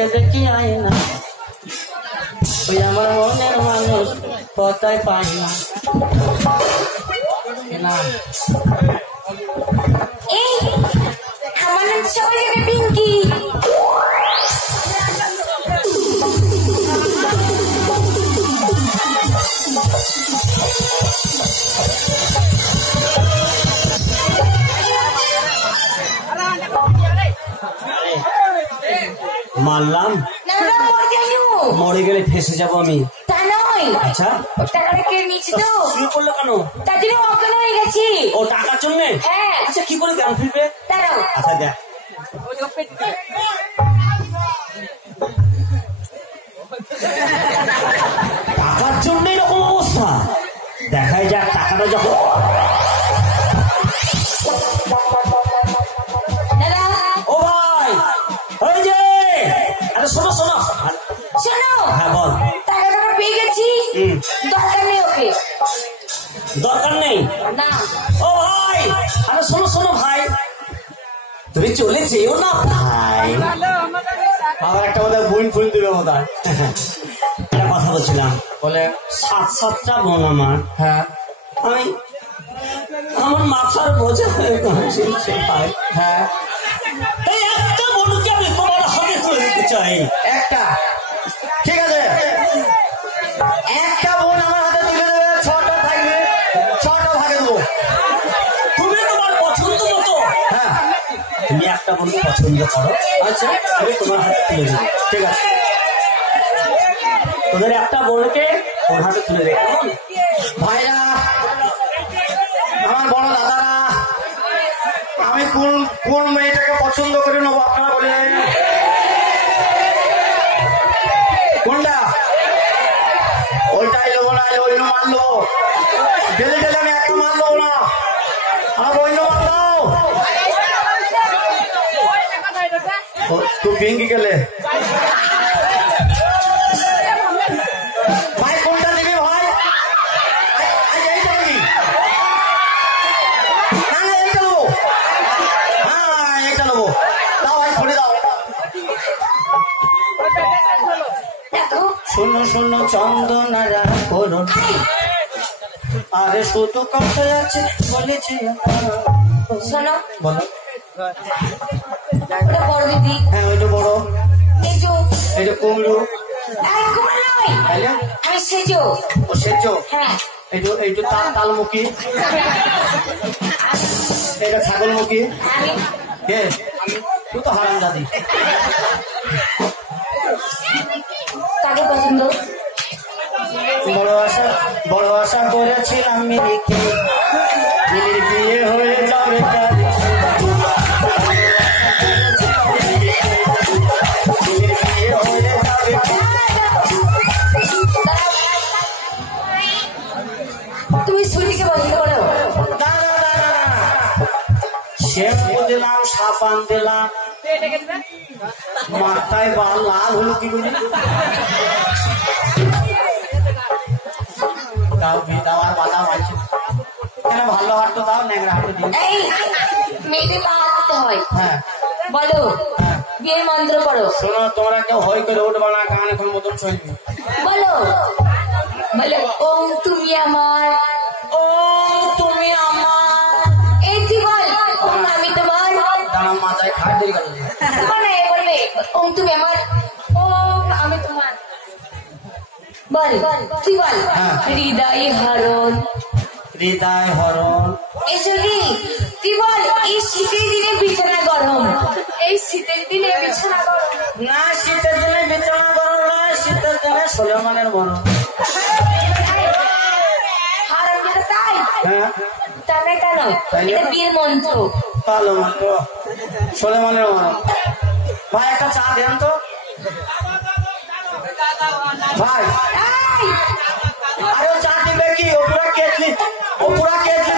চোখে দেখি আয় না, ওই আমার মনের মানুষ কথাই পাই না। এই আমার নাম সবাই পিঙ্কি। মারলাম মরে গেলে ফেসে যাবো আমি। তা নয়, আচ্ছা টাকাটা কেড়ে নিচ্ছি তো শুরু করলো কেন? তার জন্য অজ্ঞান হয়ে গেছি। ও টাকার জন্য? হ্যাঁ। আচ্ছা কি করে জ্ঞান ফিরবে? দাঁড়াও। আচ্ছা দেখ, টাকার জন্য এরকম অবস্থা। দেখাই যাক টাকাটা যখন। দাদা ও ভাই, ওই যে আরে শোনো শোনো শোনো। হ্যাঁ বল। টাকাটা পেয়ে গেছি, দরকার নেই ওকে। দরকার নেই না। ও ভাই, আরে শোনো শোনো ভাই, তুমি চলে যেও না ভাই। আমার একটা বোধহয় বোন ফুল দিবে বোধহয়। একটা কথা বলছিলাম, বলে 7-7টা বোন আমার। হ্যাঁ আমি আমার মাথার বোঝা হয়ে গেছে ভাই। হ্যাঁ এই একটা বোনকে আমি তোমার হাতে তুলে দিতে চাই। একটা ঠিক আছে, একটা বোন আমার হাতে তুলে দেবে, 6টা থাকবে, 6টা ভাগে দেবো। তুমি তোমার পছন্দ মতো, হ্যাঁ তুমি একটা বোনকে পছন্দ করো, আচ্ছা আমি তোমার হাতে তুলে দেবো। ঠিক আছে, তোদের একটা বোনকে ওর হাতে তুলে দেবে। ভাইরা আমার বড় দাদারা, আমি কোন কোন মেয়েটাকে পছন্দ করে নেবো আপনারা বলেন? কোনটা? ওইটাই নেবো না, অন্য মানলো ডেলে ডেলে আমি একটা মানলো না, আমার অন্য মানলো। তুই ভেঙে গেলে ভাই, কোনটা দিবি ভাই? এইটা নাকি? না না এইটা নেবো, হ্যাঁ এইটা নেবো। দাও ভাই ফোনে দাও। শোনো শোনো চন্দনারা করুন, আরে শুধু কথা আছে বলেছি। শোনো, বলো। ওটা বড় দিদি। হ্যাঁ ওইটা বড়, এটা কুমড়ো। আমি সেজো। ও সেজো? হ্যাঁ। এইটা তালমুখী, এটা ছাগলমুখী। কে? তুই তো হারাম দাদি। কাকে পছন্দ? বড় আশা করেছিলাম মিলিকে, মিলির বিয়ে হয়ে যাবে। তুমি সুরিকে পছন্দ করো? শ্যাম্পু দিলাম, সাবান দিলাম, মাথায় বা লাল হলো কি বুঝলি? দাও দাও, আর বাদাম আছে কেন? ভালো হাঁটতো দাও, ন্যাংরা হাঁটতে দিন। এই মেয়েদের পা হাঁটতে হয়। হ্যাঁ বলো, বিয়ের মন্ত্র পড়ো। শোনো, তোমরা কেউ হই করে উঠবা না, কান এখন মতন চলবে। বলো বলো, ওম তুমি আমার, ওম তুমি আমার। এই তুই বল, ওম আমি তোমার। দাঁড়া, মাথায় খাট দিয়ে গেল। বলে বলবে, ওম তুমি আমার, ওম আমি তোমার। বল তুই বল। হৃদয় হরণ, হৃদয় হরণ। এসো কি তুই বল। এই শীতের দিনে বিছানা গরম, এই শীতের দিনে বিছানা গরম না, শীতের দিনে বিছানা গরম নয়, শীতের দিনে সোলেমানের গরম। হারাম যেটা তাই। হ্যাঁ তাহলে কেন? এটা বিয়ের মন্ত্র। ভালো মন্ত্র, সোলেমানের গরম। ভাই একটা চা দেন তো ভাই। আরে চা দিবে কি? ও পুরা কেটলি